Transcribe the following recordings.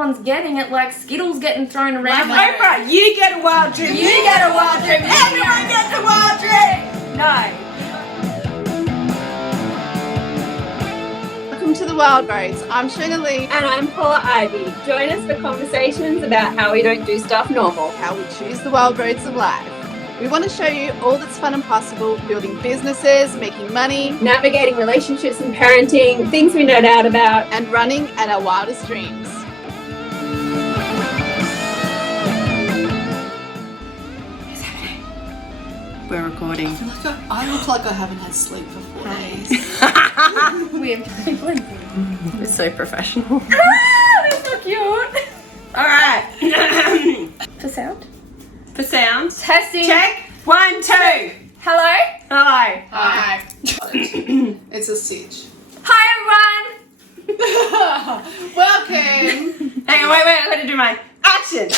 everyone's getting it, like Skittles getting thrown around. Like Oprah, you get a wild dream. You get a wild dream. Everyone gets a wild dream. No. Welcome to the Wild Roads. I'm Shonah Lee. And I'm Paula Ivy. Join us for conversations about how we don't do stuff normal. How we choose the wild roads of life. We want to show you all that's fun and possible, building businesses, making money, Navigating relationships and parenting, things we nerd out about. and running at our wildest dreams. We're recording. I look like I haven't had sleep for 4 days. We're so professional. That's so cute. All right. For sound? For sound. Testing. Check. 1, 2. Hello. Hi. Hi. It's a siege. Hi everyone. Welcome. Hang on, wait, I'm going to do my action.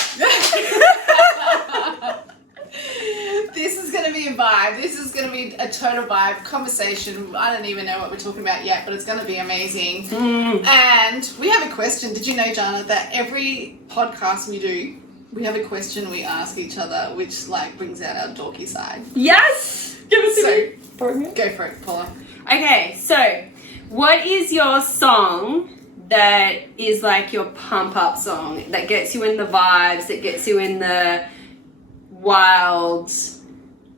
This is going to be a vibe. This is going to be a total vibe conversation. I don't even know what we're talking about yet, but it's going to be amazing. And we have a question. Did you know, Jana, that every podcast we do, we have a question we ask each other, which like brings out our dorky side. Yes. Give us So, a go for it, Paula. Okay, so what is your song that is like your pump up song that gets you in the vibes, that gets you in the wild,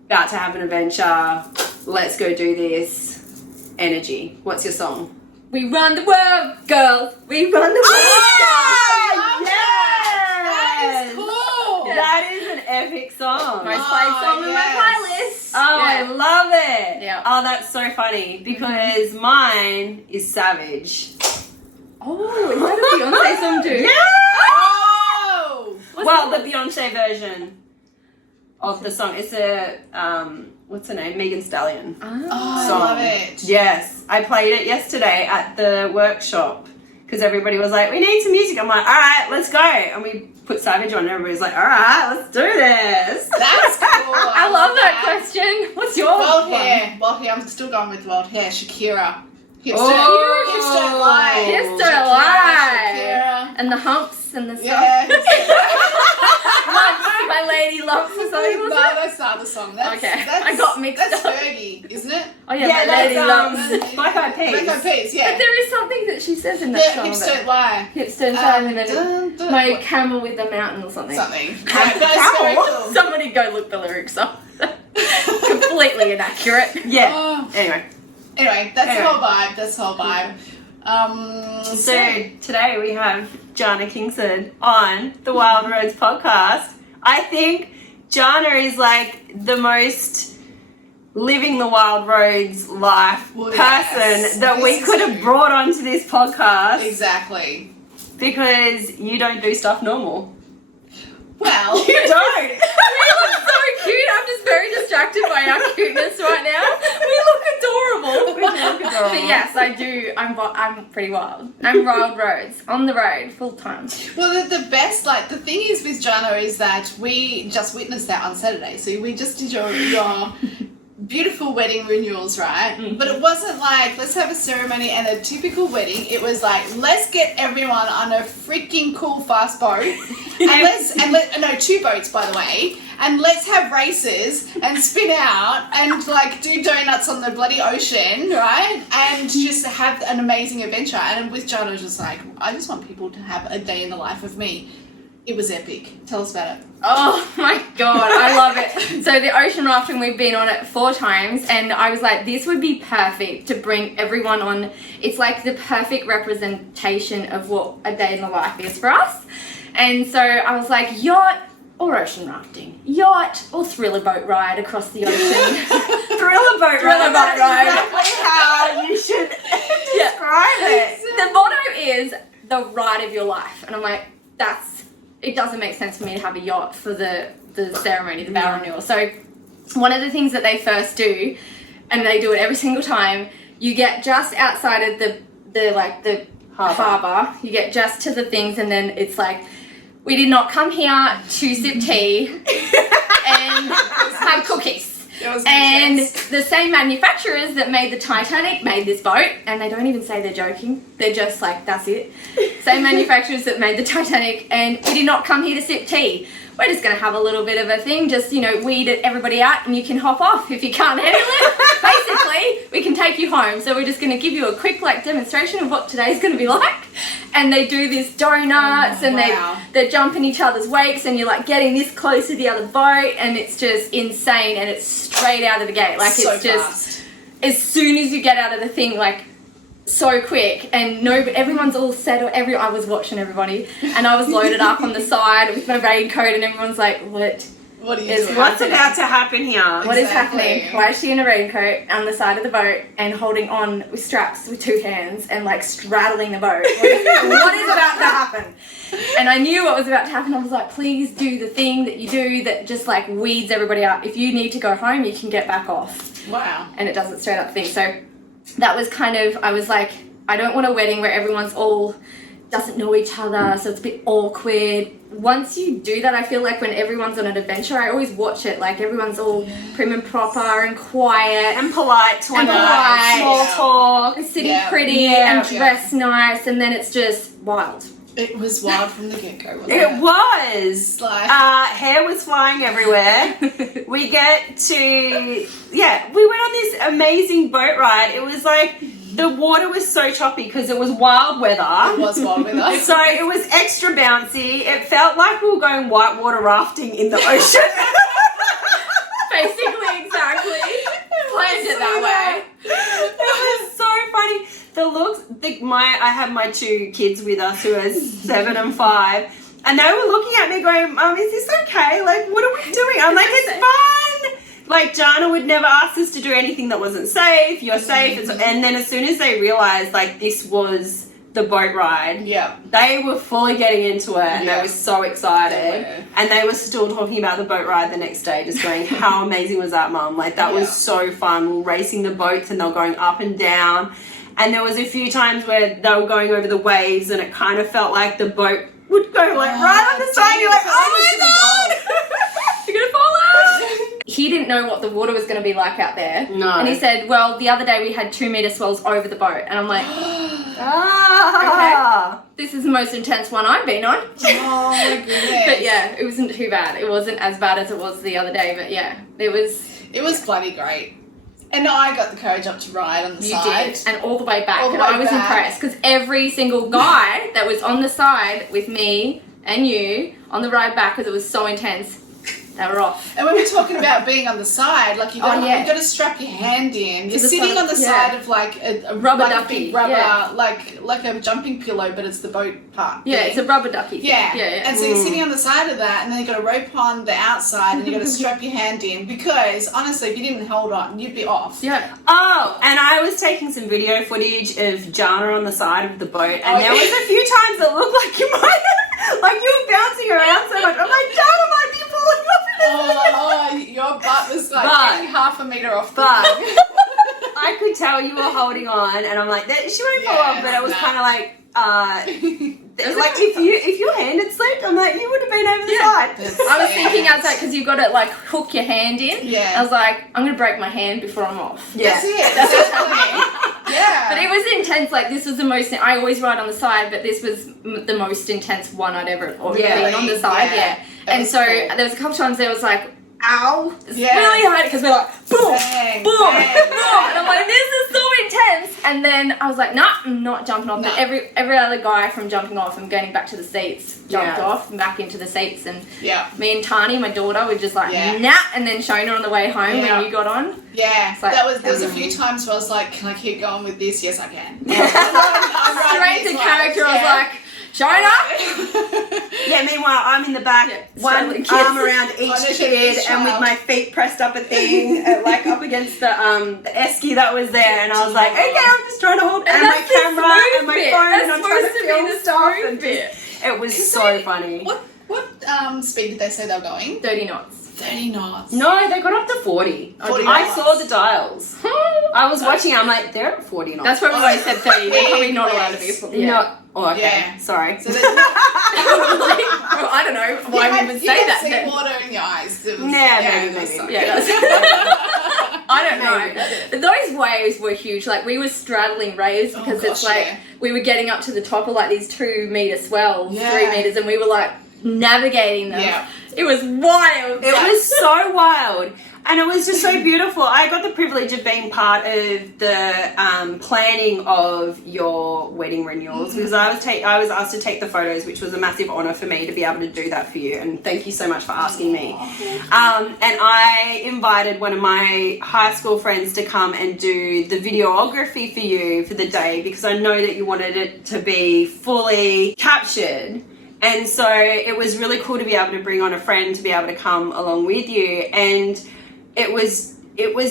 about to have an adventure, let's go do this energy? What's your song? We run the world, girls. We run the world, Oh, yes! that is cool. That is an epic song. Most played song on my playlist. Oh, Yeah. I love it. Yeah. Oh, that's so funny because mine is Savage. Oh, is that a Beyonce song too? Yeah! Oh! Well, the Beyonce version of the song. It's a, what's her name? Megan Stallion. Oh, I Song. love it. Yes. I played it yesterday at the workshop because everybody was like, we need some music. I'm like, all right, let's go. And we put Savage on and everybody's like, all right, let's do this. That's cool. I love that question. What's your Wild one? hair. Wild hair. I'm still going with wild hair. Shakira. Hips Oh. don't lie. Hips don't Shakira, lie. Shakira. And the humps and the stuff. Yeah. Lumps, my lady lumps or something. No, Was it? that's the other song. That's, Okay, that's, I got mixed that's up. Fergie, isn't it? Oh yeah, Yeah, my lady lumps. that's Black Eyed Peas. Black Eyed Peas, yeah. But there is something that she says in that Yeah, song. hips about don't lie. hips don't lie, and then Dun, dun, my what- camel with the mountain or something. something. Yeah, that's very cool. Somebody go look the lyrics up. Completely inaccurate. Yeah. Oh. Anyway. Anyway, that's Anyway. the whole vibe. That's the whole vibe. So today we have Jana Kingsford on the Wild Roads podcast. I think Jana is like the most living the wild roads life Well, person yes. that we This could is have true. brought onto this podcast Exactly. because you don't do stuff normal. Well, You don't. We look so cute. I'm just very distracted by our cuteness right now. We look adorable. We do look adorable. But yes, I do. I'm pretty wild. I'm wild roads on the road full time. well, the best, like, the thing is with Jana is that we just witnessed that on Saturday. So we just did your beautiful wedding renewals, right? Mm-hmm. But it wasn't like, let's have a ceremony and a typical wedding. It was like, let's get everyone on a freaking cool fast boat. And 2 boats, by the way. And let's have races and spin out and like do donuts on the bloody ocean, right? And just have an amazing adventure. And with Jana, I was just like, I just want people to have a day in the life of me. It was epic. Tell us about it. Oh my god, I love it. So the ocean rafting, we've been on it 4 times, and I was like, this would be perfect to bring everyone on. It's like the perfect representation of what a day in the life is for us. And so I was like, yacht or ocean rafting, yacht or thriller boat ride across the ocean. Thriller boat Thriller boat ride. Exactly how you should describe it. The motto is the ride of your life, and I'm like, it doesn't make sense for me to have a yacht for the ceremony, the vow renewal. So one of the things that they first do, and they do it every single time, you get just outside of the harbour, you get just to the things, and then it's like, we did not come here to sip tea and have cookies. And the same manufacturers that made the Titanic made this boat, and they don't even say they're joking. They're just like, that's it. Same manufacturers that made the Titanic, and we did not come here to sip tea. We're just going to have a little bit of a thing, just, weed everybody out, and you can hop off if you can't handle it. Basically, we can take you home. So we're just going to give you a quick, demonstration of what today's going to be like. And they do this donuts, and they jump in each other's wakes, and you're, getting this close to the other boat, and it's just insane, and it's straight out of the gate. So it's just, fast. as soon as you get out of the thing, so quick, and everyone's all set. I was watching everybody, and I was loaded up on the side with my raincoat, and everyone's like, "What are you is doing? What's about to happen here? What is happening? Why is she in a raincoat on the side of the boat and holding on with straps with two hands and straddling the boat? What is about to happen?" And I knew what was about to happen. I was like, "Please do the thing that you do that just weeds everybody out. If you need to go home, you can get back off." Wow. And it does it straight up thing. So that was I was like, I don't want a wedding where everyone's all doesn't know each other, so it's a bit awkward. Once you do that, I feel like when everyone's on an adventure, I always watch it, everyone's all prim and proper and quiet And polite to and polite, small talk. and sitting pretty and dressed nice, and then it's just wild. It was wild from the get-go, wasn't it? It was. Hair was flying everywhere. We get to, we went on this amazing boat ride. It was the water was so choppy because it was wild weather. It was wild weather. So it was extra bouncy. It felt like we were going whitewater rafting in the ocean. Basically, exactly. Planned it that way. It was so funny. The looks, I have my two kids with us who are 7 and 5, and they were looking at me going, "Mum, is this okay? What are we doing?" I'm like, "It's fun." Jana would never ask us to do anything that wasn't safe. You're safe. And then as soon as they realised, this was the boat ride, they were fully getting into it, and they were so excited. And they were still talking about the boat ride the next day, just going, "How amazing was that, Mum? That was so fun. We were racing the boats, and they were going up and down. And there was a few times where they were going over the waves, and it kind of felt like the boat would go right on the side. You're like, "Oh my God!" You're gonna fall out. He didn't know what the water was going to be like out there. No. And he said, "Well, the other day we had 2-meter swells over the boat." And I'm like, okay, this is the most intense one I've been on. Oh my goodness. But yeah, it wasn't too bad. It wasn't as bad as it was the other day, but yeah, it was bloody great. And I got the courage up to ride on the side. You did, and all the way back. All the and way I was back. impressed because every single guy that was on the side with me and you on the ride back, because it was so intense, they were off. And when we're talking about being on the side, you've got to strap your hand in. You're sitting on the side of a rubber a ducky, big rubber, like a jumping pillow, but it's the boat part. Yeah, thing. it's a rubber ducky. Yeah. Yeah. And so you're sitting on the side of that, and then you've got a rope on the outside, and you've got to strap your hand in, because honestly, if you didn't hold on, you'd be off. Yeah. Oh, and I was taking some video footage of Jana on the side of the boat, and there was a few times that looked like you might have, you were bouncing around so much. I'm like, Jana might be pulling off in a Your butt was getting half a meter off the thing. I could tell you were holding on, and I'm like, she won't fall off, but it was kind of if your hand had slipped, I'm like, you would have been over the side. I was thinking outside because you've got to hook your hand in. Yeah. I was like, I'm gonna break my hand before I'm off. Yeah. That's it. That's what's happening. Yeah. But it was intense. This was the most. I always ride on the side, but this was the most intense one I'd ever been on the side. Yeah. And so there was a couple times there was ow, it's really hard, because we're boom, bang, boom, bang, boom, and I'm like, this is so intense. And then I was like, nah, I'm not jumping off. But every other guy from jumping off and getting back to the seats jumped off and back into the seats. And me and Tani, my daughter, were just nah. And then Shonah on the way home when you got on. Yeah, there was a few times where I was like, can I keep going with this? Yes, I can. Straight to character, I was like, Shonah! Meanwhile, I'm in the back, one arm around each kid, and with my feet pressed up a thing, up against the esky that was there, and I was like, okay, I'm just trying to hold, and my camera, and my phone, and I'm trying to film stuff, and it was so funny. What speed did they say they were going? 30 knots. 30 knots. No, they got up to 40. 40 I knots. saw the dials. I was watching, I'm like, they're at 40 knots. That's why we always said 30. They're probably not allowed to be 40. No. Oh, okay. Yeah. Sorry. So I don't know why we would say that. You had sea water in your eyes. Maybe. Yeah, I don't know. But those waves were huge. Like, we were straddling waves because it's like we were getting up to the top of like these 2 meter swells, 3 meters, and we were like navigating them. Yeah. It was wild. It was so wild. And it was just so beautiful. I got the privilege of being part of the planning of your wedding renewals because I was asked to take the photos, which was a massive honour for me to be able to do that for you. And thank you so much for asking me. And I invited one of my high school friends to come and do the videography for you for the day because I know that you wanted it to be fully captured. And so it was really cool to be able to bring on a friend to be able to come along with you. And it was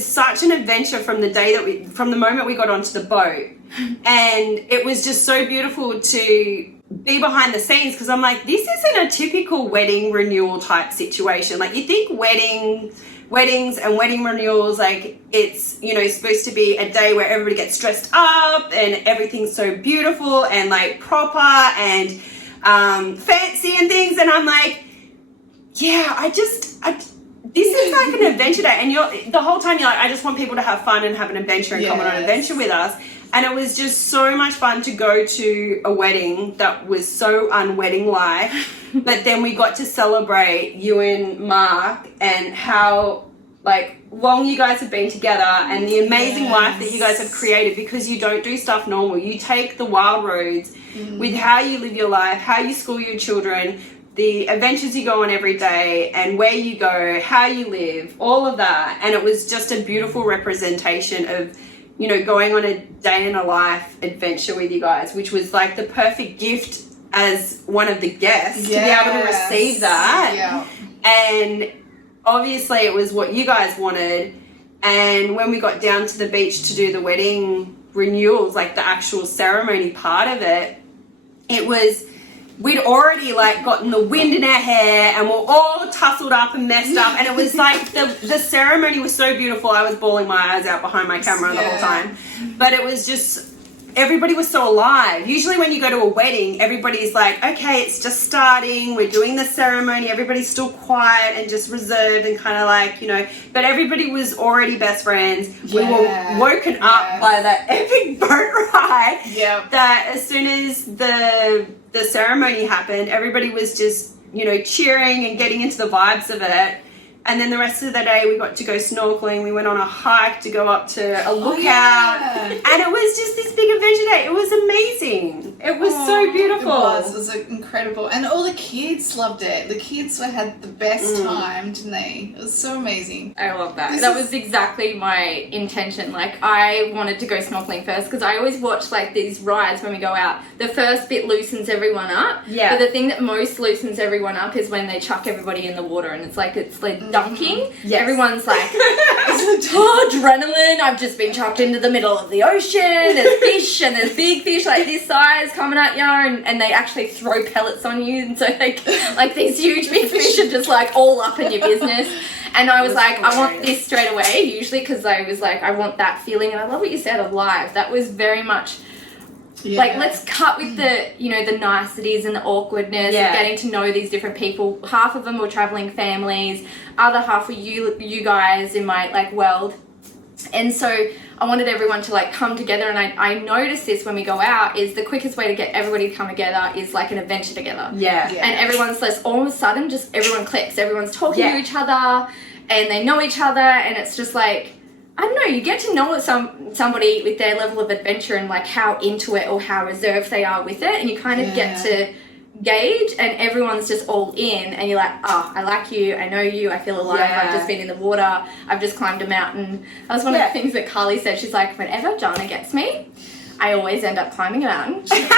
such an adventure from the moment we got onto the boat. And it was just so beautiful to be behind the scenes because I'm like, this isn't a typical wedding renewal type situation. Like, you think weddings and wedding renewals, like, it's, you know, supposed to be a day where everybody gets dressed up and everything's so beautiful and like proper and fancy and things. And I'm like, yeah, this is like an adventure day, and the whole time you're like, I just want people to have fun and have an adventure and come on an adventure with us. And it was just so much fun to go to a wedding that was so unwedding-like, but then we got to celebrate you and Mark and how like long you guys have been together and the amazing life that you guys have created because you don't do stuff normal. You take the wild roads with how you live your life, how you school your children, the adventures you go on every day and where you go, how you live, all of that. And it was just a beautiful representation of, you know, going on a day in a life adventure with you guys, which was like the perfect gift as one of the guests to be able to receive that. Yeah. And obviously it was what you guys wanted. And when we got down to the beach to do the wedding renewals, like the actual ceremony part of it, it was, we'd already like gotten the wind in our hair and we're all tousled up and messed up, and it was like the ceremony was so beautiful. I was bawling my eyes out behind my camera the whole time, but it was just, everybody was so alive. Usually when you go to a wedding, everybody's like, okay, it's just starting, we're doing the ceremony, everybody's still quiet and just reserved and kind of like, you know, but everybody was already best friends. We were woken up by that epic boat ride that as soon as the ceremony happened, everybody was just, you know, cheering and getting into the vibes of it. And then the rest of the day we got to go snorkeling. We went on a hike to go up to a lookout. And it was just this big adventure day. It was amazing. It was so beautiful. It was incredible. And all the kids loved it. The kids had the best time, didn't they? It was so amazing. I love that. That was exactly my intention. Like, I wanted to go snorkeling first because I always watch like these rides when we go out. The first bit loosens everyone up. Yeah. But the thing that most loosens everyone up is when they chuck everybody in the water and it's like dunking. Yes. Everyone's like, adrenaline, I've just been chucked into the middle of the ocean, there's fish and there's big fish like this size coming at you, and they actually throw pellets on you, and so they, like these huge big fish are just like all up in your business. And I was like, I want this straight away, usually, because I was like, I want that feeling. And I love what you said of live. That was very much like, let's cut with the, you know, the niceties and the awkwardness of getting to know these different people. Half of them were traveling families, other half were you guys in my like world. And so I wanted everyone to like come together, and I noticed this when we go out is the quickest way to get everybody to come together is like an adventure together. Yeah. And everyone's just all of a sudden just everyone clicks. Everyone's talking to each other and they know each other, and it's just like, I don't know, you get to know somebody with their level of adventure and like how into it or how reserved they are with it, and you kind of get to gauge, and everyone's just all in, and you're like, oh, I like you, I know you, I feel alive, I've just been in the water, I've just climbed a mountain. That was one of the things that Carly said. She's like, whenever Jana gets me, I always end up climbing a mountain. She's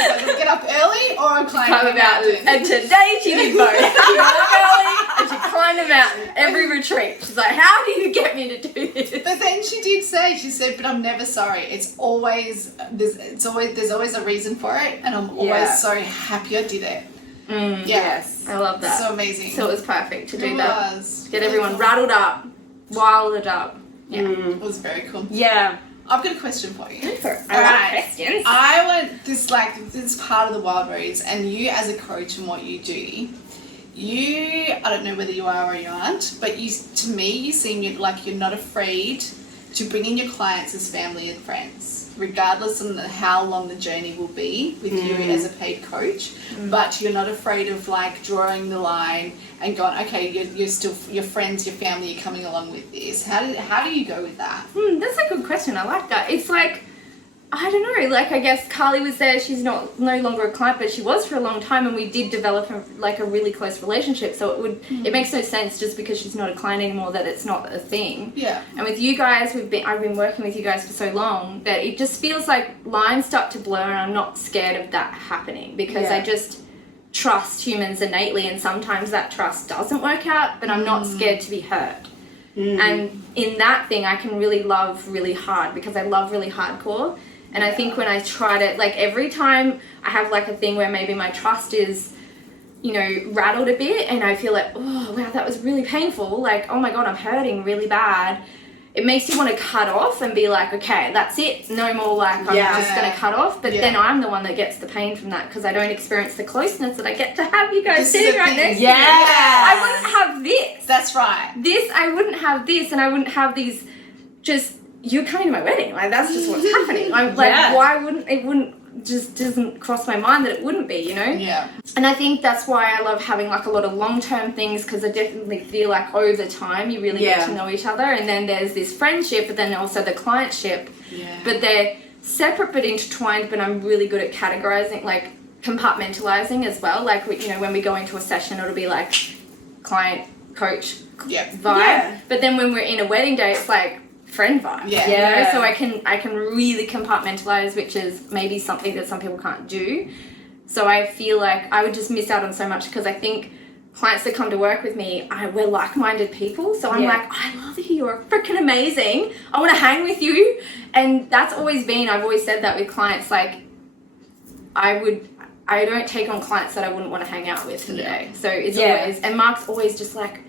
like, get up early or climb a mountain. And today she did both. She got up early and she climbed a mountain every retreat. She's like, how do you get me to do this? But then she said, but I'm never sorry. It's always, there's always a reason for it, and I'm always so happy I did it. Yes. I love that. So amazing. So it was perfect to do that. To get everyone rattled up, wilded up. Yeah. It was very cool. Yeah. I've got a question for you. All right. Questions. I want this part of the Wild Roads, and you as a coach and what you do. I don't know whether you are or you aren't, but to me, you seem like you're not afraid to bring in your clients as family and friends, regardless of how long the journey will be with you as a paid coach. But you're not afraid of like drawing the line and going, okay, you're still your friends, your family, you're coming along with this. How do you go with that? That's a good question. I like that. It's like, I don't know, like I guess Carly was there, she's no longer a client, but she was for a long time, and we did develop a really close relationship, so it makes no sense just because she's not a client anymore that it's not a thing. Yeah. And with you guys, I've been working with you guys for so long that it just feels like lines start to blur, and I'm not scared of that happening because I just trust humans innately, and sometimes that trust doesn't work out, but I'm not scared to be hurt. And in that thing, I can really love really hard because I love really hardcore. And I think when I try to, like every time I have like a thing where maybe my trust is, rattled a bit and I feel like, oh, wow, that was really painful. Like, oh my God, I'm hurting really bad. It makes you want to cut off and be like, okay, that's it. No more like, I'm just going to cut off. But then I'm the one that gets the pain from that because I don't experience the closeness that I get to have you guys sitting right next to me. I wouldn't have this. That's right. I wouldn't have this, and I wouldn't have these just... You're coming to my wedding, like that's just what's happening. Why wouldn't just doesn't cross my mind that it wouldn't be, Yeah. And I think that's why I love having like a lot of long-term things, because I definitely feel like over time you really get to know each other, and then there's this friendship, but then also the clientship. Yeah. But they're separate but intertwined. But I'm really good at categorizing, like compartmentalizing as well. Like when we go into a session, it'll be like client, coach, vibe. Yeah. But then when we're in a wedding day, it's like friend vibe. So I can really compartmentalize, which is maybe something that some people can't do. So I feel like I would just miss out on so much, because I think clients that come to work with me, we're like-minded people. So I'm like, I love you, you're freaking amazing, I want to hang with you. And that's always been, I've always said that with clients, like I don't take on clients that I wouldn't want to hang out with for the day. So it's always, and Mark's always just like,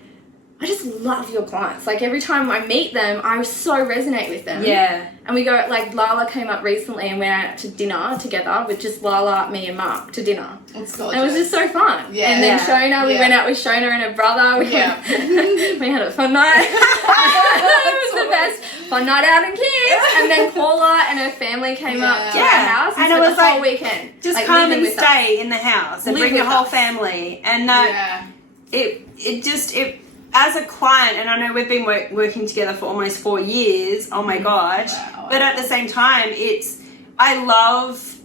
I just love your clients. Like every time I meet them, I so resonate with them. Yeah. And we go, like Lala came up recently and went out to dinner together with just Lala, me and Mark to dinner. It's gorgeous. And it was just so fun. Yeah. And then Shonah, we went out with Shonah and her brother. We had a fun night. It was the best fun night out in Cairns. And then Paula and her family came up to our house. And it was the whole weekend. Just come and stay in the house and bring your whole family. And it as a client, and I know we've been working together for almost 4 years, oh my gosh, but at the same time, I love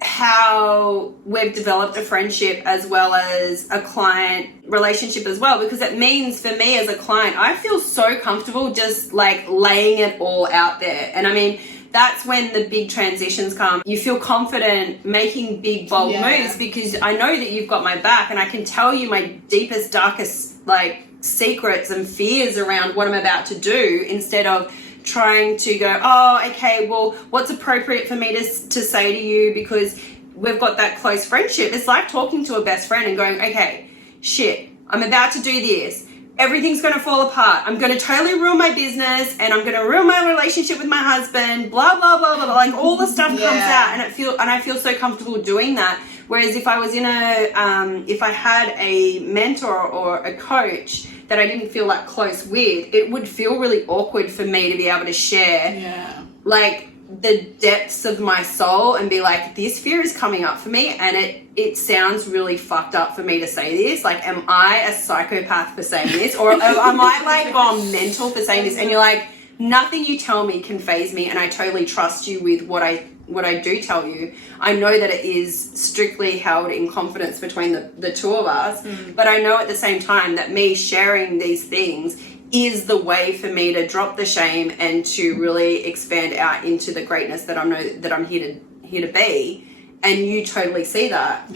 how we've developed a friendship as well as a client relationship as well, because it means for me as a client, I feel so comfortable just like laying it all out there. And I mean, that's when the big transitions come. You feel confident making big, bold moves, because I know that you've got my back, and I can tell you my deepest, darkest, like, secrets and fears around what I'm about to do, instead of trying to go, oh, okay, well, what's appropriate for me to say to you, because we've got that close friendship. It's like talking to a best friend and going, okay, shit, I'm about to do this. Everything's going to fall apart. I'm going to totally ruin my business, and I'm going to ruin my relationship with my husband, blah, blah, blah, blah. Like all the stuff comes out, and I feel so comfortable doing that. Whereas if I was if I had a mentor or a coach that I didn't feel like close with, it would feel really awkward for me to be able to share like the depths of my soul and be like, this fear is coming up for me, and it sounds really fucked up for me to say this. Like, am I a psychopath for saying this? Or am I like gone mental for saying this? And you're like, nothing you tell me can faze me, and I totally trust you with what I do tell you. I know that it is strictly held in confidence between the two of us, but I know at the same time that me sharing these things is the way for me to drop the shame and to really expand out into the greatness that I'm here to be. And you totally see that.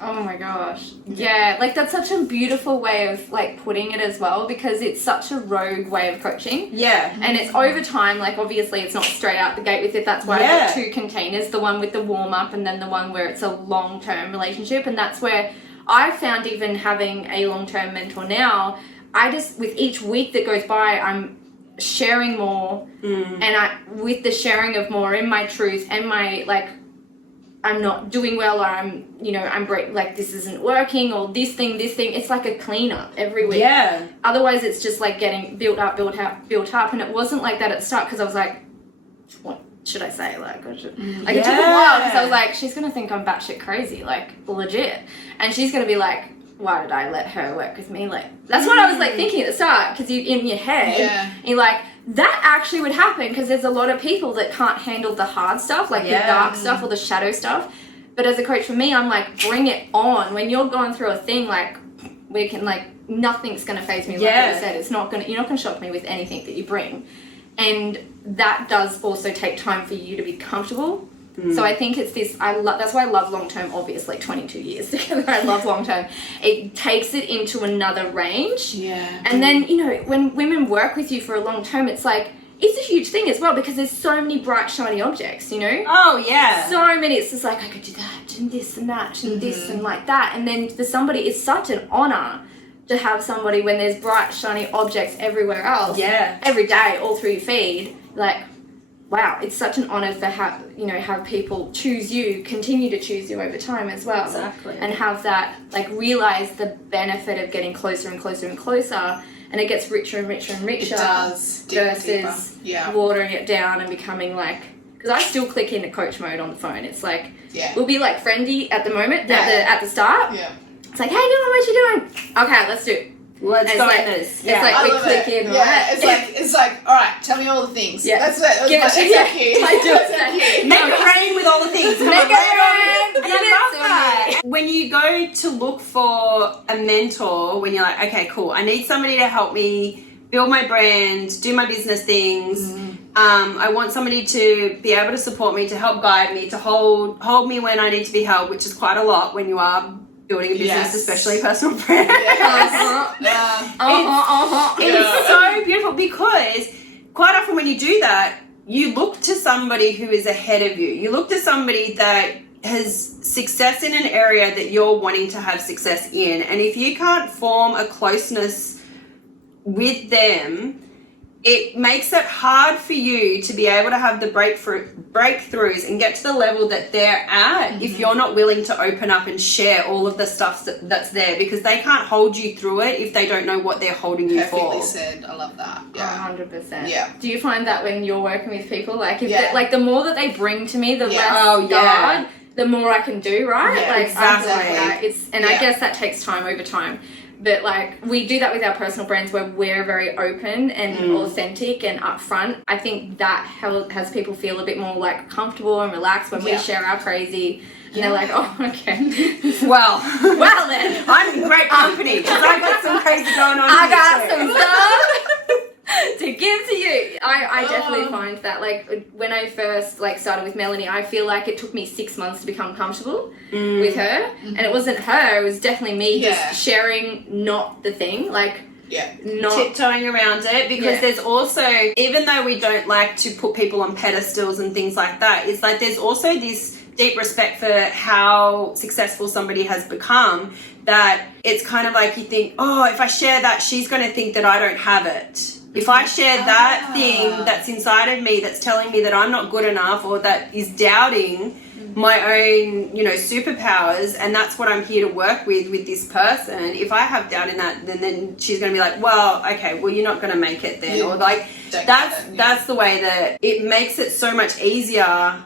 Oh my gosh. Yeah, like that's such a beautiful way of like putting it as well, because it's such a rogue way of coaching. And it's over time. Like obviously it's not straight out the gate with it. That's why I've got 2 containers, the one with the warm up and then the one where it's a long-term relationship. And that's where I found, even having a long-term mentor now, I just, with each week that goes by, I'm sharing more, and with the sharing of more in my truth and my, like, I'm not doing well, or I'm like this isn't working, or this thing. It's like a cleanup every week. Yeah. Otherwise, it's just like getting built up. And it wasn't like that at the start, because I was like, what should I say? Like it took a while, because I was like, she's going to think I'm batshit crazy, like legit. And she's going to be like, why did I let her work with me? Like, that's what I was like thinking at the start, because you in your head, you're like, that actually would happen, because there's a lot of people that can't handle the hard stuff, like the dark stuff or the shadow stuff. But as a coach, for me, I'm like, bring it on. When you're going through a thing, like, we can, like, nothing's going to faze me. Like I said, you're not going to shock me with anything that you bring. And that does also take time for you to be comfortable. So I think it's this, that's why I love long-term, obviously, 22 years together. I love long-term. It takes it into another range. Yeah. And then, when women work with you for a long term, it's like, it's a huge thing as well, because there's so many bright, shiny objects, Oh, yeah. So many. It's just like, I could do that, and this, and that, and this, and like that. And then for somebody, it's such an honor to have somebody when there's bright, shiny objects everywhere else. Yeah. Every day, all through your feed. Like, wow, it's such an honor to have people continue to choose you over time as well. Exactly. And have that, like, realize the benefit of getting closer and closer and closer, and it gets richer and richer and richer. It does. Versus watering it down and becoming like, because I still click into coach mode on the phone. It's like, we'll be like friendly at the moment, at the start. Yeah. It's like, hey, what you doing? Okay, let's do it. Let's go like, this. It's like we click in, right? It's like, all right, tell me all the things. Yeah. That's it. That's so cute. That's so cute. Make it rain with all the things. Make it rain. And I love that. When you go to look for a mentor, when you're like, okay, cool, I need somebody to help me build my brand, do my business things. I want somebody to be able to support me, to help guide me, to hold me when I need to be held, which is quite a lot when you are building a business, especially personal brand. It's so beautiful, because quite often when you do that, you look to somebody who is ahead of you. You look to somebody that has success in an area that you're wanting to have success in. And if you can't form a closeness with them, it makes it hard for you to be able to have the breakthroughs and get to the level that they're at if you're not willing to open up and share all of the stuff that's there, because they can't hold you through it if they don't know what they're holding you for. Perfectly said. I love that. Yeah. 100%. Yeah. Do you find that when you're working with people, like, if the more that they bring to me, the less guard, the more I can do, right? Yeah, like, exactly. I guess that takes time over time. But, like, we do that with our personal brands, where we're very open and authentic and upfront. I think that has people feel a bit more, like, comfortable and relaxed when we share our crazy. And they're like, oh, okay. Well then. I'm in great company, because I've got some crazy going on. I got some stuff to give to you. I definitely find that, like, when I first, like, started with Melanie, I feel like it took me 6 months to become comfortable with her. And it wasn't her, it was definitely me just sharing not the thing, like, not tiptoeing around it, because there's also, even though we don't like to put people on pedestals and things like that, it's like there's also this deep respect for how successful somebody has become, that it's kind of like you think, oh, if I share that, she's going to think that I don't have it. If I share that thing that's inside of me that's telling me that I'm not good enough, or that is doubting my own, superpowers, and that's what I'm here to work with this person, if I have doubt in that, then she's going to be like, well, okay, well, you're not going to make it then. Or like, that's the way that it makes it so much easier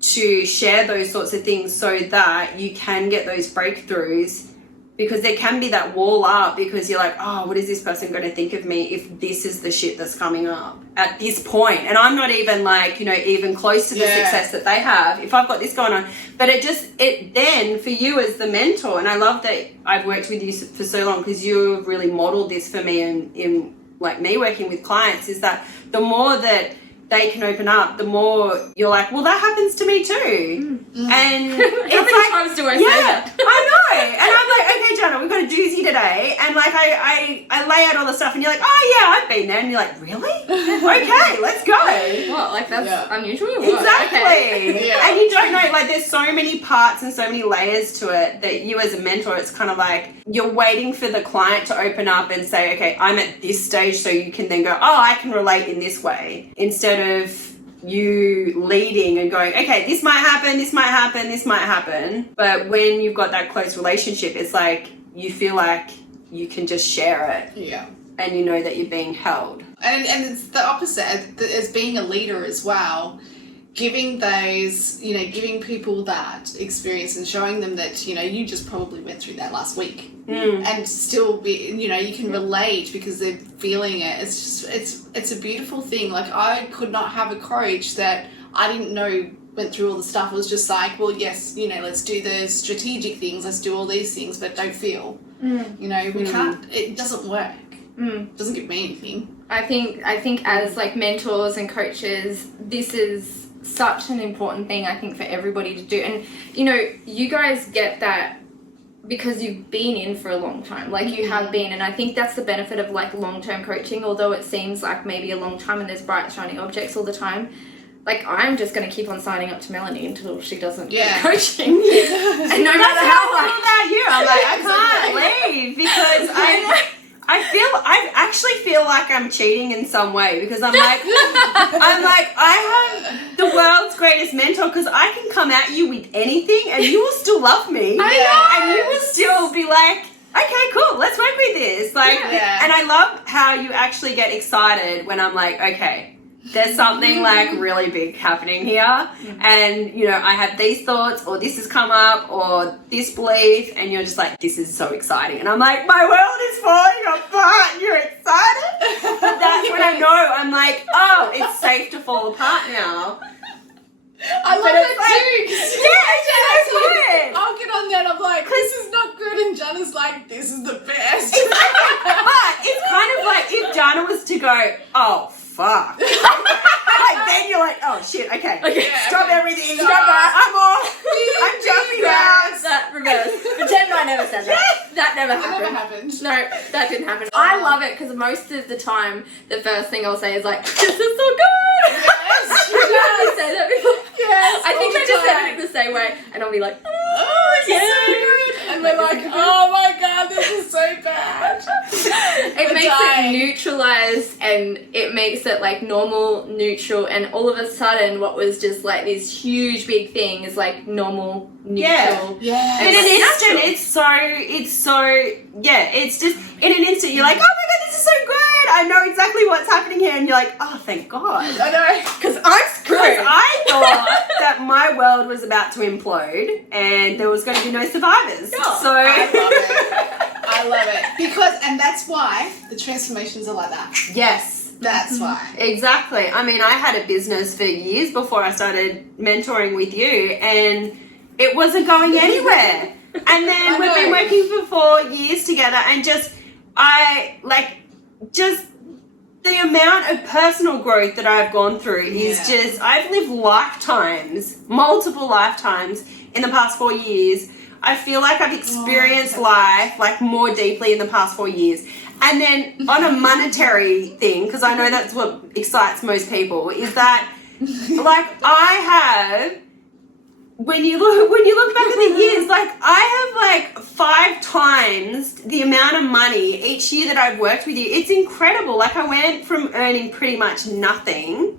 to share those sorts of things, so that you can get those breakthroughs, because there can be that wall up, because you're like, oh, what is this person going to think of me if this is the shit that's coming up at this point? And I'm not even like, even close to the success that they have if I've got this going on. But it then, for you as the mentor, and I love that I've worked with you for so long, because you've really modeled this for me in like me working with clients, is that the more that they can open up, the more you're like, well, that happens to me too. And how many times do I say that? I know. And I'm like, okay, Jana, we've got a doozy today. And like, I lay out all the stuff, and you're like, oh yeah, I've been there. And you're like, really? Okay, let's go. What? Like, that's unusual? What? Exactly. Okay. And you don't know, like, there's so many parts and so many layers to it, that you as a mentor, it's kind of like you're waiting for the client to open up and say, okay, I'm at this stage, so you can then go, oh, I can relate in this way, instead of you leading and going, okay, this might happen, this might happen, this might happen. But when you've got that close relationship, it's like you feel like you can just share it. Yeah. And you know that you're being held. And it's the opposite as being a leader as well. Giving those, you know, giving people that experience and showing them that, you know, you just probably went through that last week. And still be, you know, you can relate because they're feeling it. It's just, it's a beautiful thing. Like, I could not have a coach that I didn't know went through all the stuff. It was just like, well, yes, you know, let's do the strategic things, let's do all these things, but don't feel. You know, we can't, it doesn't work. It doesn't give me anything. I think as like mentors and coaches, this is such an important thing, I think, for everybody to do. And, you know, you guys get that because you've been in for a long time, like you have been. And I think that's the benefit of like long-term coaching, although it seems like maybe a long time and there's bright shiny objects all the time. Like, I'm just going to keep on signing up to Melanie until she doesn't get coaching. And no matter how I feel about you, I'm like, I can't leave because I actually feel like I'm cheating in some way because I'm like, I have the world's greatest mentor because I can come at you with anything and you will still love me. And you will still be like, okay, cool, let's work with this. Like, and I love how you actually get excited when I'm like, okay, there's something like really big happening here, and you know, I have these thoughts, or this has come up, or this belief, and you're just like, this is so exciting, and I'm like, my world is falling apart, and you're excited. That's when I know, I'm like, oh, it's safe to fall apart now. I love it too. Yeah, I'll get on there and I'm like, this is not good, and Jana's like, this is the best. But it's kind of like if Jana was to go, oh, fuck. Like, then you're like, oh shit, okay. Stop everything. Stop that. I'm off. I'm jumping out. that reverse. Pretend I never said that. That never happened. Never happened. No, that didn't happen. I love it because most of the time, the first thing I'll say is like, this is so good. Yes. You actually said that before. Yes. I think I just said it the same way, and I'll be like, oh, this is so good. And we're like, oh my god, this is so bad. It makes it neutralized, and it makes it like normal, neutral, and all of a sudden what was just like this huge big thing is like normal, neutral. Yeah. In an instant, it's just in an instant you're like, oh my god, this is so good. I know exactly what's happening here, and you're like, oh, thank God. I know. Because I'm screwed. Because I thought that my world was about to implode and there was going to be no survivors. Yeah. So I love it. Because, and that's why the transformations are like that. yes. That's why. Exactly. I mean, I had a business for years before I started mentoring with you, and it wasn't going anywhere. And then we've been working for 4 years together, and just the amount of personal growth that I've gone through is just, I've lived lifetimes, multiple lifetimes in the past 4 years. I feel like I've experienced life like more deeply in the past 4 years. And then on a monetary thing, because I know that's what excites most people, is that like I have, when you look back at the years, like I have like 5 times the amount of money each year that I've worked with you. It's incredible. Like I went from earning pretty much nothing,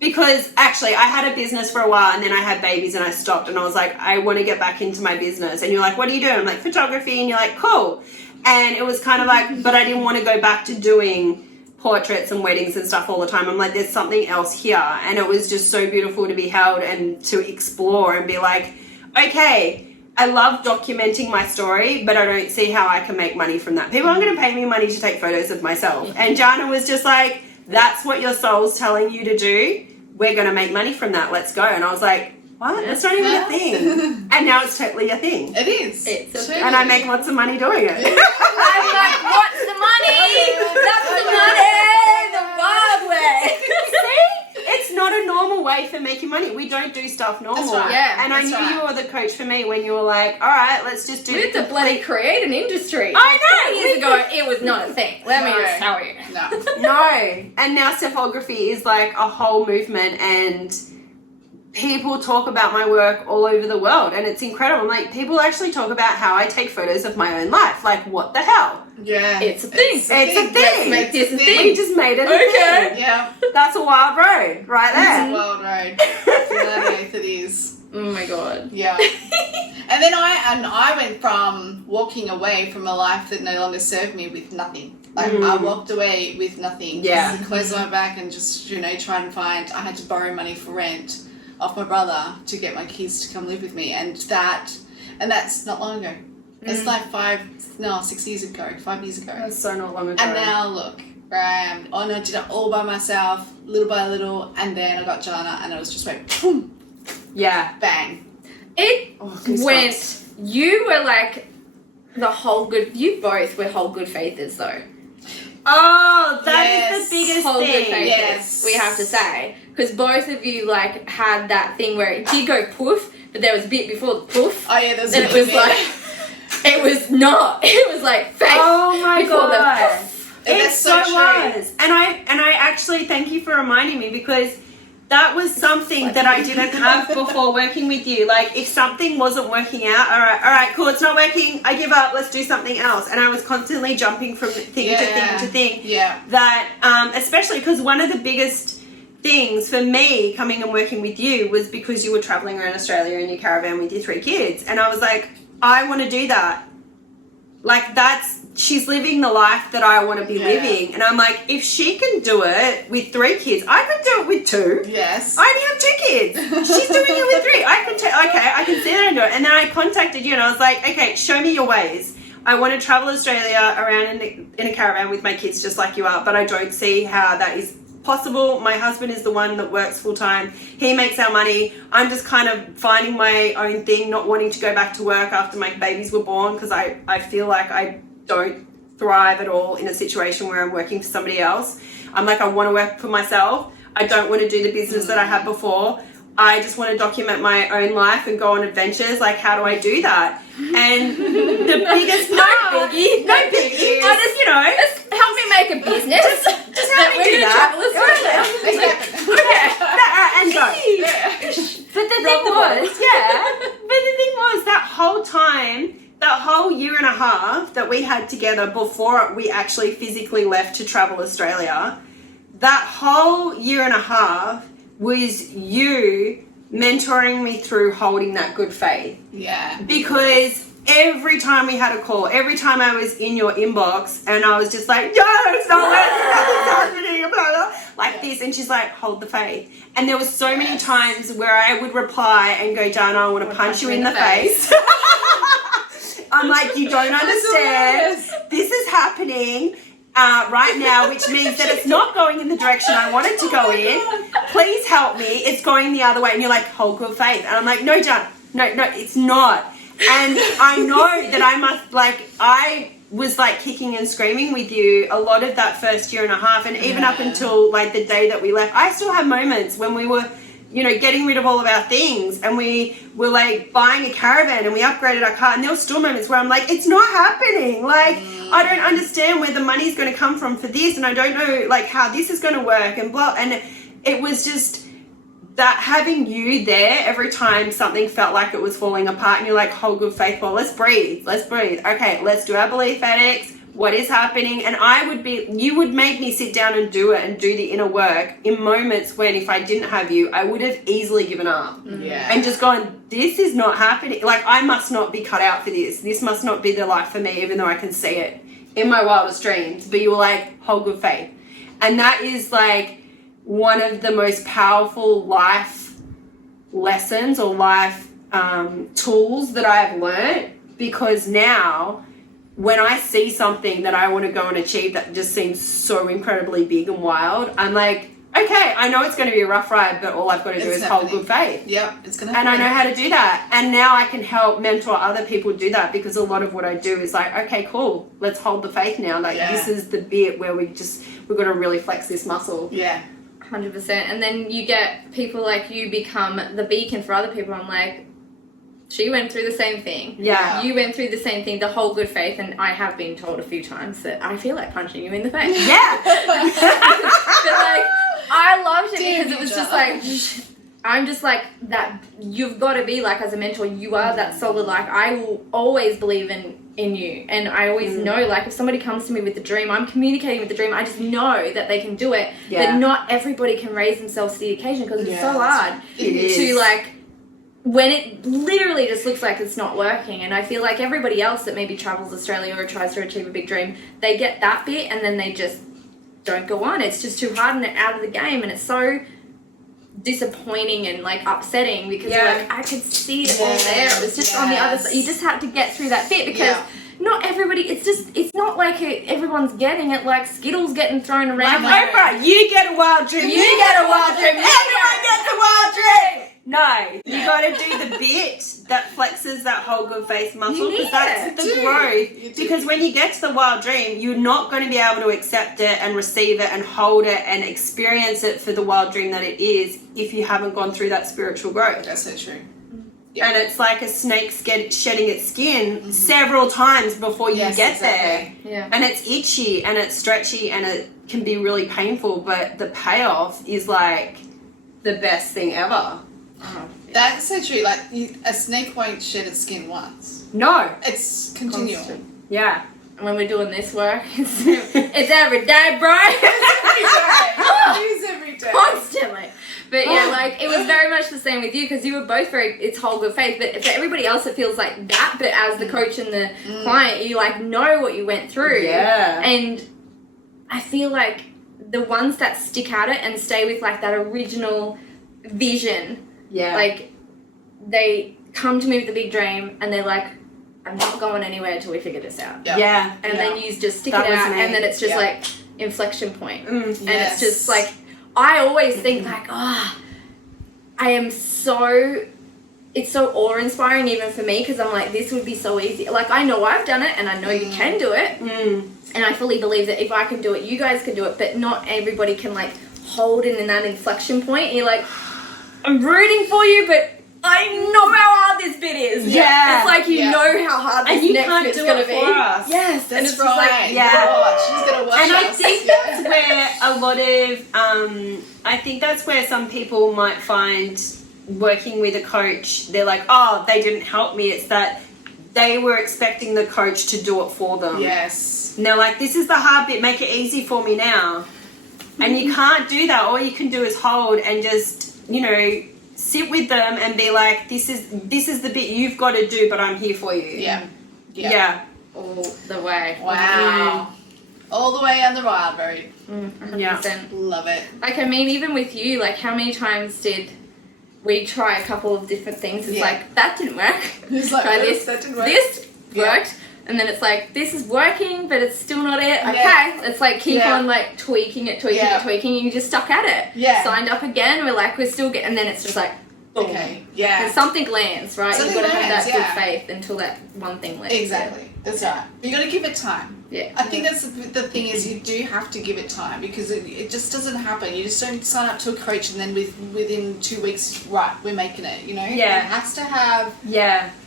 because actually I had a business for a while and then I had babies and I stopped, and I was like, I want to get back into my business. And you're like, what are you doing? I'm like, photography. And you're like, cool. And it was kind of like, but I didn't want to go back to doing portraits and weddings and stuff all the time. I'm like, there's something else here. And it was just so beautiful to be held and to explore and be like, okay, I love documenting my story, but I don't see how I can make money from that. People aren't going to pay me money to take photos of myself. And Jana was just like, that's what your soul's telling you to do. We're going to make money from that. Let's go. And I was like, what? That's not even a thing. And now it's totally a thing. It is. And I make lots of money doing it. I'm like, what's the money? That's the money! The wild way! See? It's not a normal way for making money. We don't do stuff normal. That's right. Yeah, and I knew you were the coach for me when you were like, all right, let's just do We had to bloody create an industry. I know. 20 years ago, it was not a thing. Let me just tell you. No. No. And now Stephography is like a whole movement, and people talk about my work all over the world, and it's incredible. Like, people actually talk about how I take photos of my own life. Like, what the hell? Yeah. It's a thing. It's a thing. Let's make this a thing. We just made it a thing. Yeah. That's a wild road right It's there. a wild road. It is. Oh my god. Yeah. And then I went from walking away from a life that no longer served me with nothing. Like, I walked away with nothing. Yeah. Just closed my back and just, try and find, I had to borrow money for rent off my brother to get my kids to come live with me. And that's not long ago. It's like 6 years ago, 5 years ago. That's so not long ago. And now look, where I am. Oh no, I did it all by myself, little by little, and then I got Jana, and it was just like, boom, yeah. bang. It goosebumps. went. You were like you both were whole good faithers though. Oh, that Yes. is the biggest Whole good thing. faithers, Yes. we have to say. Because both of you like had that thing where it did go poof, but there was a bit before the poof. Oh yeah, there's Then it was like, it was not. It was like fake. Oh my before the god. poof. And It that's so so true. was. And I actually thank you for reminding me, because that was something that I didn't have before working with you. Like, if something wasn't working out, all right, cool, it's not working, I give up, let's do something else. And I was constantly jumping from thing to thing to thing. Yeah. That, especially because one of the biggest things for me coming and working with you was because you were traveling around Australia in your caravan with your 3 kids. And I was like, I want to do that. Like, she's living the life that I want to be living. And I'm like, if she can do it with 3 kids, I could do it with 2. Yes. I only have 2 kids. She's doing it with 3. I can see that and do it. And then I contacted you and I was like, okay, show me your ways. I want to travel Australia around in a caravan with my kids just like you are, but I don't see how that is possible. My husband is the one that works full time. He makes our money. I'm just kind of finding my own thing, not wanting to go back to work after my babies were born, because I feel like I don't thrive at all in a situation where I'm working for somebody else. I'm like, I want to work for myself. I don't want to do the business that I had before. I just want to document my own life and go on adventures. Like, how do I do that? And the biggest No biggie. no biggie. I just, Just help me make a business. just help me We're do gonna that. travel Australia. Make it happen. And go. But the thing was, but the thing was, that whole time, that whole year and a half that we had together before we actually physically left to travel Australia, that whole year and a half was you mentoring me through holding that good faith. Yeah. Because every time we had a call, every time I was in your inbox and I was just like, no, it's not working, nothing's happening, blah, blah, like this. And she's like, hold the faith. And there was so many times where I would reply and go, Jana, I want to punch you in the face. I'm like, you don't understand. This is happening right now, which means that it's not going in the direction I want it to go in. Please help me. It's going the other way. And you're like, hold good faith. And I'm like, no, Jana, no, it's not. And I know that I was like kicking and screaming with you a lot of that first year and a half, and even up until like the day that we left. I still have moments when we were, getting rid of all of our things, and we were like buying a caravan and we upgraded our car, and there were still moments where I'm like, it's not happening. Like, I don't understand where the money's going to come from for this, and I don't know like how this is going to work, and blah. And it was just that having you there every time something felt like it was falling apart, and you're like, hold good faith, well, let's breathe. Okay, let's do our belief ethics. What is happening? And you would make me sit down and do it and do the inner work in moments when, if I didn't have you, I would have easily given up. Yeah. And just gone, this is not happening. Like, I must not be cut out for this. This must not be the life for me, even though I can see it in my wildest dreams. But you were like, hold good faith. And that is like one of the most powerful life lessons or life tools that I have learned, because now when I see something that I want to go and achieve that just seems so incredibly big and wild, I'm like, okay, I know it's going to be a rough ride, but all I've got to do is hold good faith. Yep, it's going to And happen. I know how to do that. And now I can help mentor other people do that, because a lot of what I do is like, okay, cool, let's hold the faith now. Like, this is the bit where we've got to really flex this muscle. Yeah. 100%. And then you get people like you become the beacon for other people. I'm like, she went through the same thing. Yeah. You went through the same thing, the whole good faith, and I have been told a few times that I feel like punching you in the face. Yeah. But like, I loved it Damn because it was you, just Jana. like, I'm just like that. You've got to be like, as a mentor, you are that solid. Like, I will always believe in you, and I always know, like, if somebody comes to me with the dream, I'm communicating with the dream. I just know that they can do it, but not everybody can raise themselves to the occasion, because it's so hard to, like, when it literally just looks like it's not working. And I feel like everybody else that maybe travels Australia or tries to achieve a big dream, they get that bit and then they just don't go on. It's just too hard and they're out of the game, and it's so disappointing and like upsetting, because you're like, I could see it all there. It was just on the other side. You just had to get through that bit, because not everybody, it's not like everyone's getting it, like Skittles getting thrown around. Like Oprah, you get a wild dream. You get a wild dream. Everyone gets a wild dream. No, you got to do the bit that flexes that whole good face muscle, because that's the growth. Because when you get to the wild dream, you're not going to be able to accept it and receive it and hold it and experience it for the wild dream that it is if you haven't gone through that spiritual growth. That's so true. Yep. And it's like a snake shedding its skin several times before you get there. Yeah. And it's itchy and it's stretchy and it can be really painful, but the payoff is like the best thing ever. Oh, That's so true. Like, a snake won't shed its skin once. No. It's continual. Constant. Yeah. And when we're doing this work, it's every day, bro. It's every day. Constantly. But yeah, like, it was very much the same with you, because you were both it's whole good faith. But for everybody else, it feels like that. But as the coach and the client, you like know what you went through. Yeah. And I feel like the ones that stick at it and stay with like that original vision, like, they come to me with a big dream and they're like, I'm not going anywhere until we figure this out. Yeah. And then you just stick it out, and then it's just like inflection point. And it's just like, I always think like, I am so, it's so awe-inspiring even for me, because I'm like, this would be so easy. Like, I know I've done it, and I know you can do it. And I fully believe that if I can do it, you guys can do it, but not everybody can like hold in that inflection point. And you're like, I'm rooting for you, but I know how hard this bit is. Yeah. It's like, you know how hard this next bit's going to be. Yes. That's it's right. Just like, She's going to watch and us. I think that's where a lot of, I think that's where some people might find working with a coach, they're like, oh, they didn't help me. It's that they were expecting the coach to do it for them. Yes. And they're like, this is the hard bit, make it easy for me now. And you can't do that. All you can do is hold and just, you know, sit with them and be like, this is the bit you've got to do, but I'm here for you. Yeah. all the way. Wow. All the way on the wild road. 100%. Love it. Like, I mean, even with you, like, how many times did we try a couple of different things? It's like, that didn't work. It's like, try this. that didn't work. This worked. And then it's like, this is working, but it's still not it. Okay. It's like, keep on, like, tweaking it, and you just stuck at it. Yeah. Signed up again. We're like, we're still getting, and then it's just like, boom. Okay. Yeah. And something lands, right? Something You've got to lands, have that good faith until that one thing lands. Exactly. That's right. But you got to give it time. Yeah. I think that's the thing is you do have to give it time because it just doesn't happen. You just don't sign up to a coach and then within 2 weeks, right, we're making it, you know? Yeah. It has to have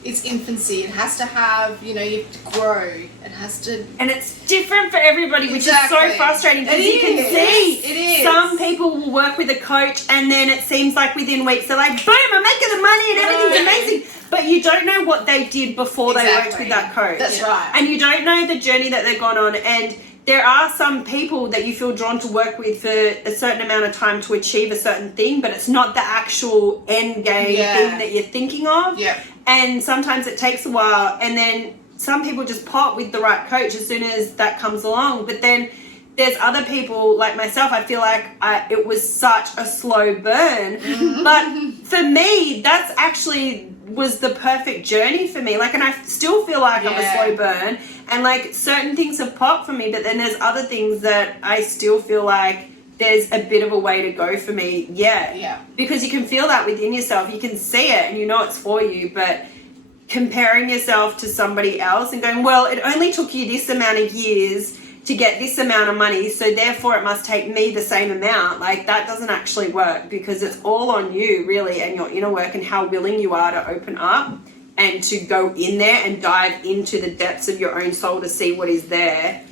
its infancy. It has to have, you know, you have to grow. It has to... And it's different for everybody, which is so frustrating because you can see it is. Some people will work with a coach and then it seems like within weeks they're like, boom, I'm making the money and everything's amazing. But you don't know what they did before they worked with that coach. That's right. And you don't know the journey that they've gone on. And there are some people that you feel drawn to work with for a certain amount of time to achieve a certain thing, but it's not the actual end game thing that you're thinking of. Yeah. And sometimes it takes a while. And then some people just pop with the right coach as soon as that comes along. But then there's other people like myself, I feel like it was such a slow burn. But for me, that's actually was the perfect journey for me. Like, and I still feel like I'm a slow burn. And like certain things have popped for me, but then there's other things that I still feel like there's a bit of a way to go for me. Yeah. Because you can feel that within yourself. You can see it and you know it's for you, but comparing yourself to somebody else and going, well, it only took you this amount of years to get this amount of money, so therefore it must take me the same amount. Like, that doesn't actually work because it's all on you, really, and your inner work and how willing you are to open up and to go in there and dive into the depths of your own soul to see what is there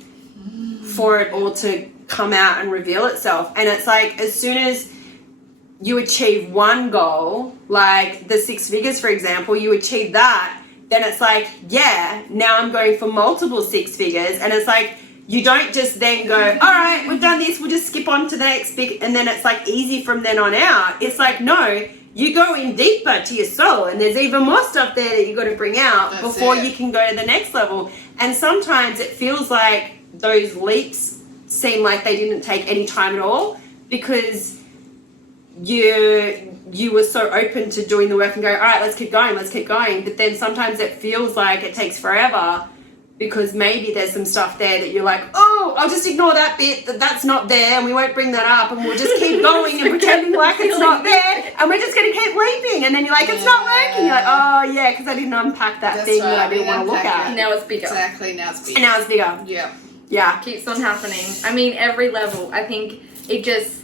for it all to come out and reveal itself. And it's like, as soon as you achieve one goal, like the 6 figures, for example, you achieve that, then it's like, yeah, now I'm going for multiple 6 figures. And it's like, you don't just then go, all right, we've done this, we'll just skip on to the next big, and then it's like easy from then on out. It's like, no, you go in deeper to your soul, and there's even more stuff there that you got to bring out before you can go to the next level. And sometimes it feels like those leaps seem like they didn't take any time at all, because you were so open to doing the work and go, all right, let's keep going. But then sometimes it feels like it takes forever, because maybe there's some stuff there that you're like, oh, I'll just ignore that bit, that's not there, and we won't bring that up, and we'll just keep going and pretending like it's not there, and we're just going to keep leaping. And then you're like, it's not working. You're like, oh yeah, because I didn't unpack that thing that I didn't want to look at. And now it's bigger. Exactly, now it's bigger. And now it's bigger. Yeah. Keeps on happening. I mean, every level. I think it just,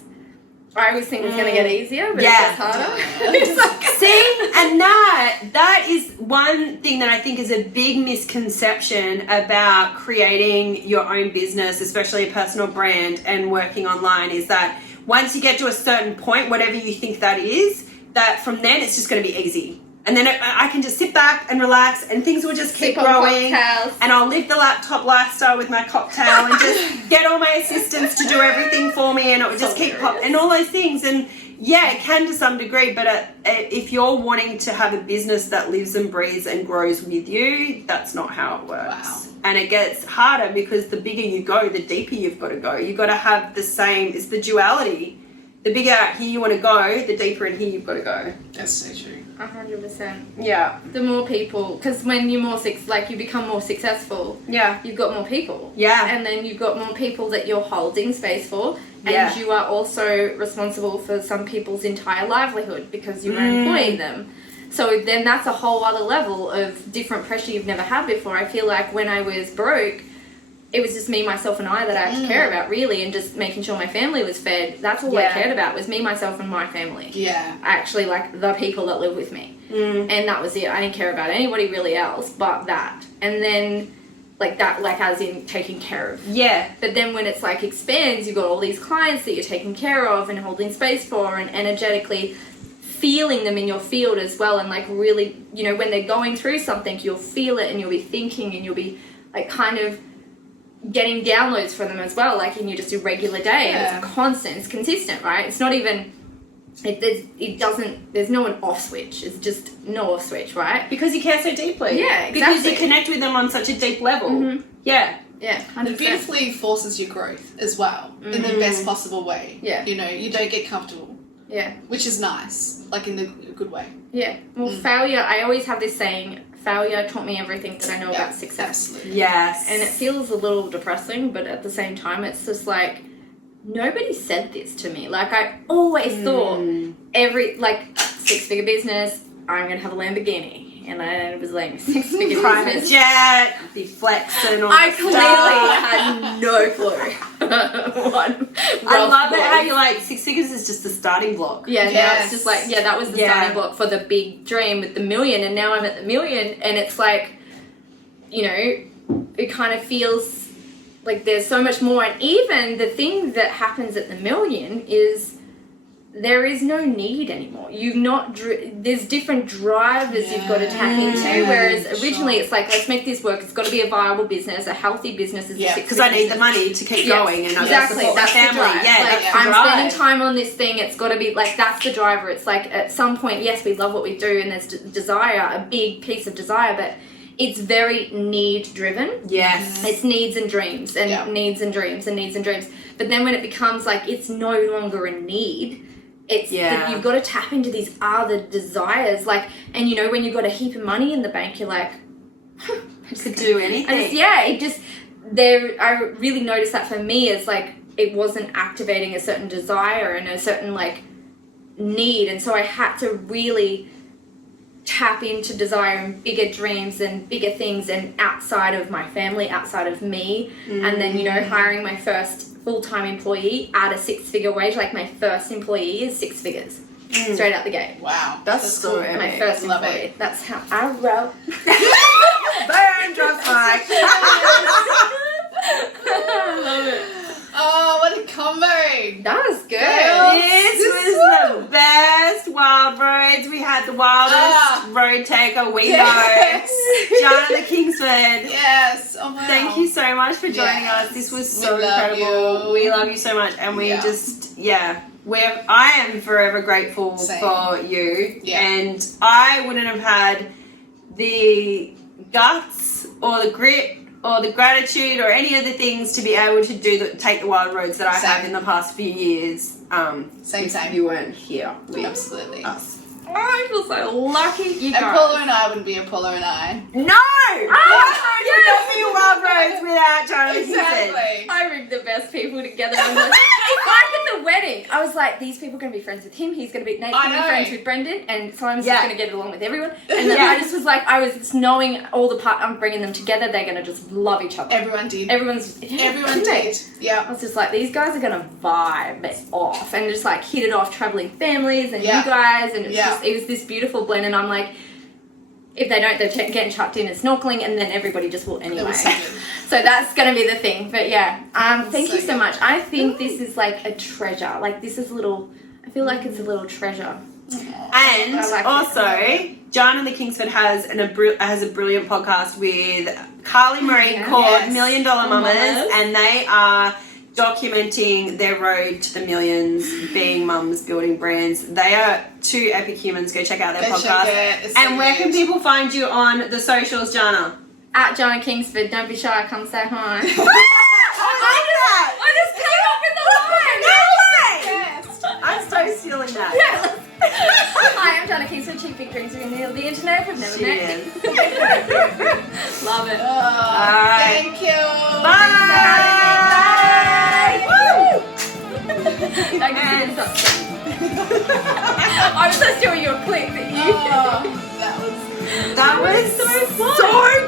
I always think it's going to get easier, but it gets harder. It's like, see, and that is one thing that I think is a big misconception about creating your own business, especially a personal brand and working online, is that once you get to a certain point, whatever you think that is, that from then it's just going to be easy. And then I can just sit back and relax, and things will just keep growing. And I'll live the laptop lifestyle with my cocktail and just get all my assistants to do everything for me, and it will just keep popping and all those things. And yeah, it can to some degree, but if you're wanting to have a business that lives and breathes and grows with you, that's not how it works. Wow. And it gets harder, because the bigger you go, the deeper you've got to go. You've got to have the same, it's the duality. The bigger out here you want to go, the deeper in here you've got to go. That's so true. 100%. Yeah. The more people, because when you're you become more successful, you've got more people. Yeah. And then you've got more people that you're holding space for, and you are also responsible for some people's entire livelihood, because you are employing them. So then that's a whole other level of different pressure you've never had before. I feel like when I was broke, it was just me, myself, and I that I had to care about, really, and just making sure my family was fed. That's all I cared about, was me, myself, and my family. Yeah. Actually, like, the people that live with me. And that was it. I didn't care about anybody really else but that. And then, like, that, like, as in taking care of. Yeah. But then when it's, like, expands, you've got all these clients that you're taking care of and holding space for, and energetically feeling them in your field as well. And, like, really, you know, when they're going through something, you'll feel it, and you'll be thinking, and you'll be, like, kind of getting downloads from them as well, like in your just a regular day. And it's constant, it's consistent, right? It's not even, there's no an off switch. It's just no off switch, right? Because you care so deeply. Yeah, exactly. Because you connect with them on such a deep level. Yeah. Yeah, 100%. It beautifully forces your growth as well, in the best possible way. Yeah. You know, you don't get comfortable. Yeah. Which is nice, like in the good way. Yeah. Well, failure, I always have this saying, failure taught me everything that I know about success. Absolutely. Yes. And it feels a little depressing, but at the same time, it's just like, nobody said this to me. Like, I always thought every, like, 6-figure business, I'm going to have a Lamborghini. And I was like, 6-figure private business. jet, be flexing and all I that clearly stuff. had no clue. I love it how you're like, 6 figures is just the starting block. Yeah, now Yes. it's just like, that was the starting block for the big dream with the million, and now I'm at the million, and it's like, you know, it kind of feels like there's so much more. And even the thing that happens at the million is there is no need anymore. There's different drivers you've got to tap into, whereas originally it's like, let's make this work. It's got to be a viable business, a healthy business. Because I need the money to keep going, and exactly. I That's family. the drive. Yeah, like, that's the I'm drive. spending time on this thing. It's got to be like, that's the driver. It's like at some point, yes, we love what we do, and there's desire, a big piece of desire, but it's very need driven. Yes. It's needs and dreams, and needs and dreams, and needs and dreams. But then when it becomes like, it's no longer a need, it's that you've got to tap into these other desires. Like, and you know, when you've got a heap of money in the bank, you're like, I could do anything. I really noticed that for me, it's like, it wasn't activating a certain desire and a certain like need. And so I had to really tap into desire and bigger dreams and bigger things, and outside of my family, outside of me. And then, you know, hiring my first full-time employee at a 6-figure wage. Like, my first employee is 6 figures straight out the gate. Wow. That's so cool. epic. My first Love employee. it. That's how I roll. Burn, drop mic. I love it. Oh, what a combo. That was good. Girls. This was the best. road taker. We Yes. know. Jana Kingsford. Yes. Oh wow. Thank you so much for joining Yes. us. This was We so love incredible. you. We love you so much, and we I am forever grateful Same. for you. Yeah. And I wouldn't have had the guts or the grit or the gratitude or any of the things to be able to take the wild roads that I Same. have in the past few years. Same. You weren't here with Absolutely. us. I feel so lucky, you And guys. Paula and I wouldn't be a Paula and I. No! Would not be a wild roads without Jana Kingsford. Exactly. I rigged the best people together. I was like, it's like at the wedding. I was like, these people are going to be friends with him. He's going to be Nate's I going to be know. friends with Brendan, and so I'm just Yeah. going to get along with everyone. And then Yeah. I just was like, I was just knowing all the part. I'm bringing them together. They're going to just love each other. Everyone did. Everyone Everyone did. I Yeah. was just like, these guys are gonna vibe it off and just like hit it off, traveling families and Yeah. you guys, and it's Yeah. just, it was this beautiful blend. And I'm like, if they don't, they're getting chucked in and snorkeling, and then everybody just will anyway. was so good. So that's gonna be the thing. But yeah, thank so you so good. much. I think this is like a treasure. Like this is a little. I feel like it's a little treasure. And I like also, Jana the Kingsford has a brilliant podcast with Carly Marie Yeah. called Yes. $1 Million Mamas, Mamas. and they are documenting their road to the millions, being mums, building brands. They are two epic humans. Go check out their Go podcast. check it. It's so And where can good. people find you on the socials, Jana? At Jana Kingsford, don't be shy. Come say hi. I like that. I just came up with the line. Yes. I'm so stealing that. Yeah, let's- Hi, I'm Jana Kingsford, Chief Big Drinks of the Internet. We've never She met. is. Love it. right. Thank you. Bye. Woo. That gives me something. I was just doing you a click that you. Oh, that was That was so fun.